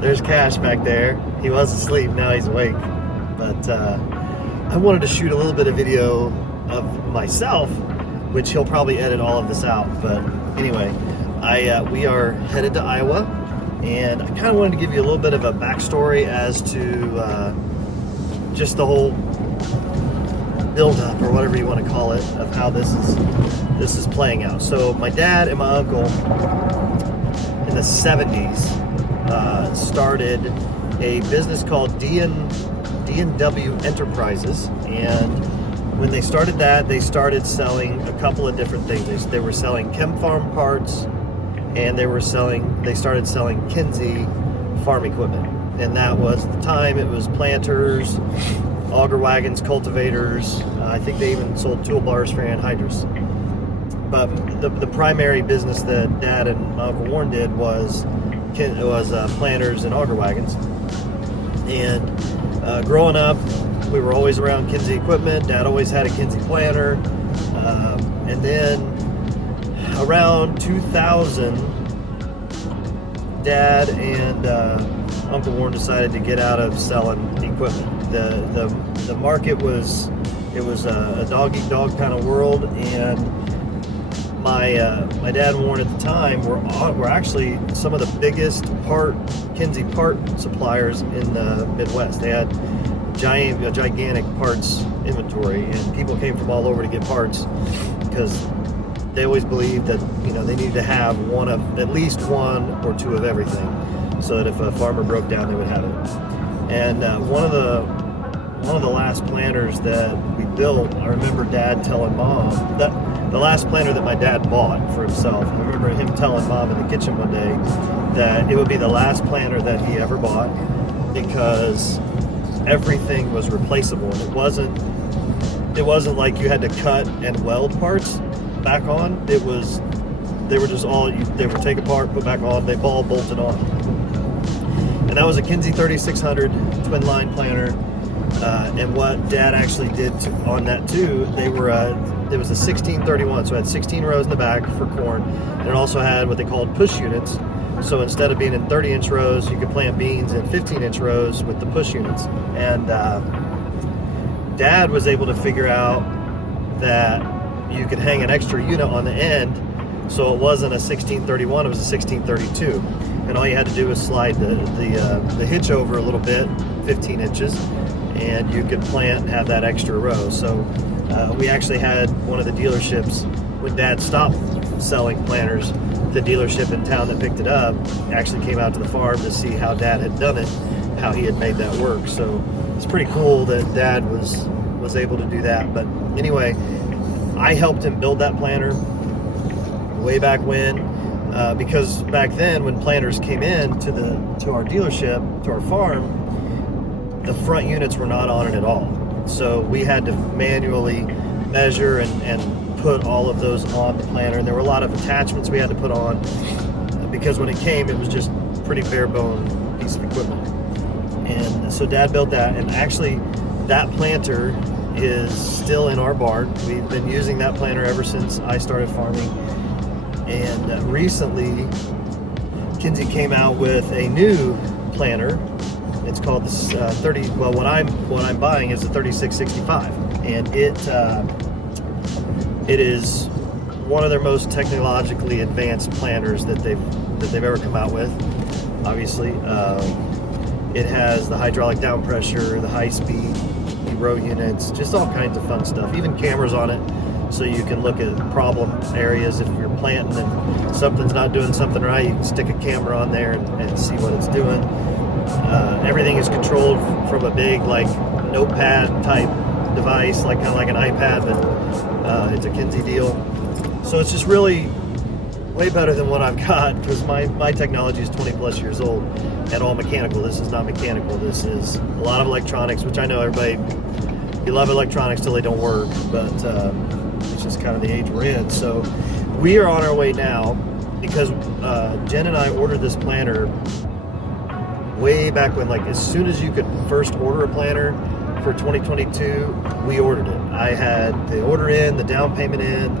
There's Cash back there. He was asleep, now he's awake. But I wanted to shoot a little bit of video of myself, which he'll probably edit all of this out. But anyway, we are headed to Iowa, and I kind of wanted to give you a little bit of a backstory as to just the whole build-up, or whatever you want to call it, of how this is playing out. So my dad and my uncle in the 70s started a business called D&W Enterprises, and when they started that, they started selling a couple of different things. They were selling Chem Farm parts, and they started selling Kinze farm equipment. And that was, at the time, it was planters, auger wagons, cultivators. I think they even sold toolbars for anhydrous. But the primary business that Dad and Uncle Warren did was planters and auger wagons. And growing up, we were always around Kinze equipment. Dad always had a Kinze planter. And then around 2000, Dad and Uncle Warren decided to get out of selling equipment. The market was a dog-eat-dog kind of world, and my dad and Warren at the time were actually some of the biggest Kinze part suppliers in the Midwest. They had a gigantic parts inventory, and people came from all over to get parts because they always believed that they needed to have at least one or two of everything, so that if a farmer broke down, they would have it. And one of the last planters that we built, I remember Dad telling Mom that the last planter that my dad bought for himself, I remember him telling Mom in the kitchen one day that it would be the last planter that he ever bought, because everything was replaceable. And it wasn't like you had to cut and weld parts back on. They were just they would take apart, put back on, they all bolted on. And that was a Kinze 3600 twin line planter. And what Dad actually did on that too, it was a 1631, so it had 16 rows in the back for corn, and it also had what they called push units. So instead of being in 30-inch rows, you could plant beans in 15-inch rows with the push units. And Dad was able to figure out that you could hang an extra unit on the end, so it wasn't a 1631, it was a 1632. And all you had to do was slide the hitch over a little bit, 15 inches, and you could plant and have that extra row. So we actually had one of the dealerships, when Dad stopped selling planters, the dealership in town that picked it up actually came out to the farm to see how Dad had done it, how he had made that work. So it's pretty cool that Dad was able to do that. But anyway, I helped him build that planter way back when, because back then when planters came in to our dealership, to our farm, the front units were not on it at all. So we had to manually measure and put all of those on the planter. And there were a lot of attachments we had to put on, because when it came, it was just pretty bare bone piece of equipment. And so Dad built that, and actually that planter is still in our barn. We've been using that planter ever since I started farming. And recently, Kinze came out with a new planter. It's called the what I'm buying is the 3665, and it is one of their most technologically advanced planters that they've ever come out with. Obviously, it has the hydraulic down pressure, the high speed row units, just all kinds of fun stuff. Even cameras on it, so you can look at problem areas. If you're planting and something's not doing something right, you can stick a camera on there and see what it's doing. Everything is controlled from a big notepad type device, kind of like an iPad, but it's a Kinze deal. So it's just really way better than what I've got, because my technology is 20 plus years old and all mechanical. This is not mechanical. This is a lot of electronics, which I know everybody, you love electronics till they don't work, but it's just kind of the age we're in. So we are on our way now, because Jen and I ordered this planter way back when, as soon as you could first order a planter for 2022, we ordered it. I had the order in, the down payment in,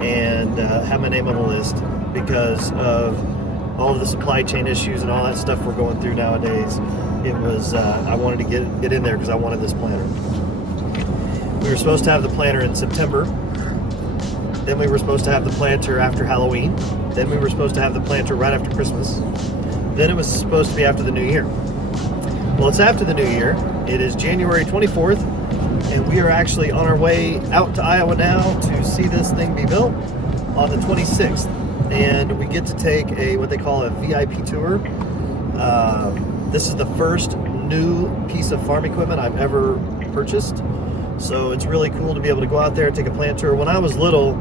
and had my name on the list because of all of the supply chain issues and all that stuff we're going through nowadays, it was I wanted to get in there because I wanted this planter. We were supposed to have the planter in September. Then we were supposed to have the planter after Halloween. Then we were supposed to have the planter right after Christmas. Then it was supposed to be after the New Year. Well, it's after the New Year. It is January 24th, and we are actually on our way out to Iowa now to see this thing be built on the 26th. And we get to take what they call a VIP tour. This is the first new piece of farm equipment I've ever purchased. So it's really cool to be able to go out there and take a plant tour. When I was little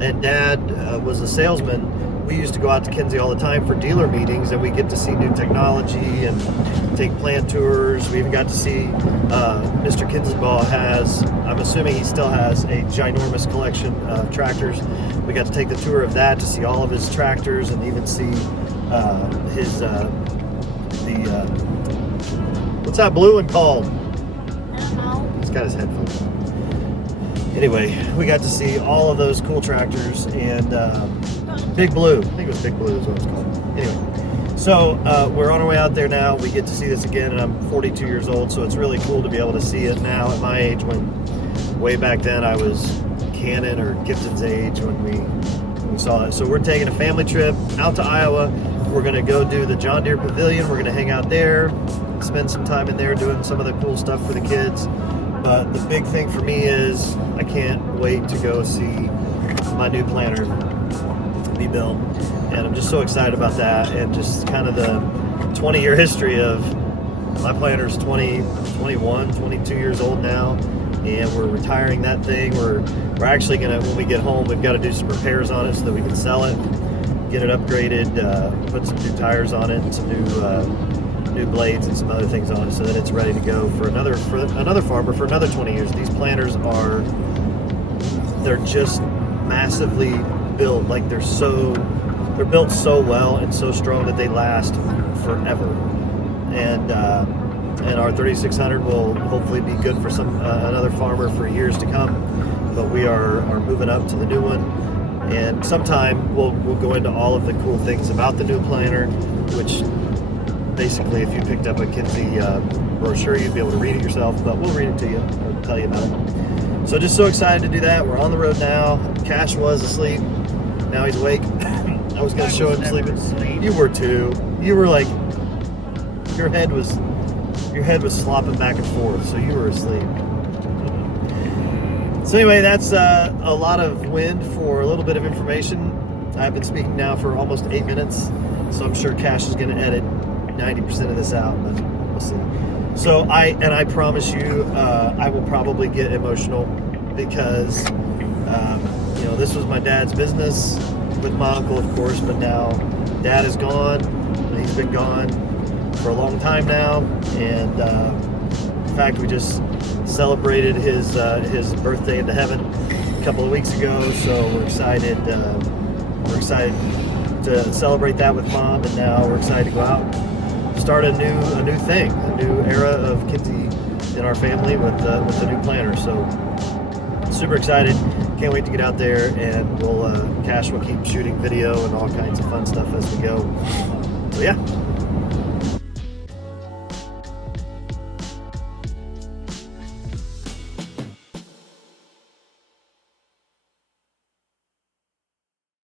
and Dad was a salesman, we used to go out to Kinze all the time for dealer meetings, and we get to see new technology and take plant tours. We even got to see Mr. Kinzenbaugh has, I'm assuming he still has, a ginormous collection of tractors. We got to take the tour of that to see all of his tractors and even see his, what's that blue one called? He's got his headphones on. Anyway, we got to see all of those cool tractors, and Big Blue, I think it was Big Blue is what it's called. Anyway, so we're on our way out there now. We get to see this again, and I'm 42 years old, so it's really cool to be able to see it now at my age, when way back then I was Cannon or Gibson's age when we saw it. So we're taking a family trip out to Iowa. We're going to go do the John Deere Pavilion. We're going to hang out there, spend some time in there doing some of the cool stuff for the kids. But the big thing for me is I can't wait to go see my new planter be built. And I'm just so excited about that, and just kind of the 20-year history of my planter's 21, 22 years old now, and we're retiring that thing. We're actually gonna, when we get home, we've got to do some repairs on it so that we can sell it, get it upgraded, put some new tires on it, and some new blades and some other things on it, so that it's ready to go for another farmer for another 20 years. These planters they're just massively built. Like they're built so well and so strong that they last forever. And our 3600 will hopefully be good for another farmer for years to come. But we are moving up to the new one, and sometime we'll go into all of the cool things about the new planter, which basically, if you picked up a Kinze brochure, you'd be able to read it yourself, but we'll read it to you. We'll tell you about it. So just so excited to do that. We're on the road now. Cash was asleep. Now he's awake. I was going to show him sleeping. You were too. You were like, your head was slopping back and forth, so you were asleep. So anyway, that's a lot of wind for a little bit of information. I've been speaking now for almost 8 minutes, so I'm sure Cash is going to edit 90% of this out, but we'll see. So I promise you, I will probably get emotional because this was my dad's business with my uncle, of course, but now Dad is gone. He's been gone for a long time now, and in fact, we just celebrated his birthday into heaven a couple of weeks ago. So we're excited. We're excited to celebrate that with Mom, and now we're excited to go out, start a new thing, a new era of Kinze in our family with the new planter. So super excited. Can't wait to get out there, and Cash will keep shooting video and all kinds of fun stuff as we go. So yeah.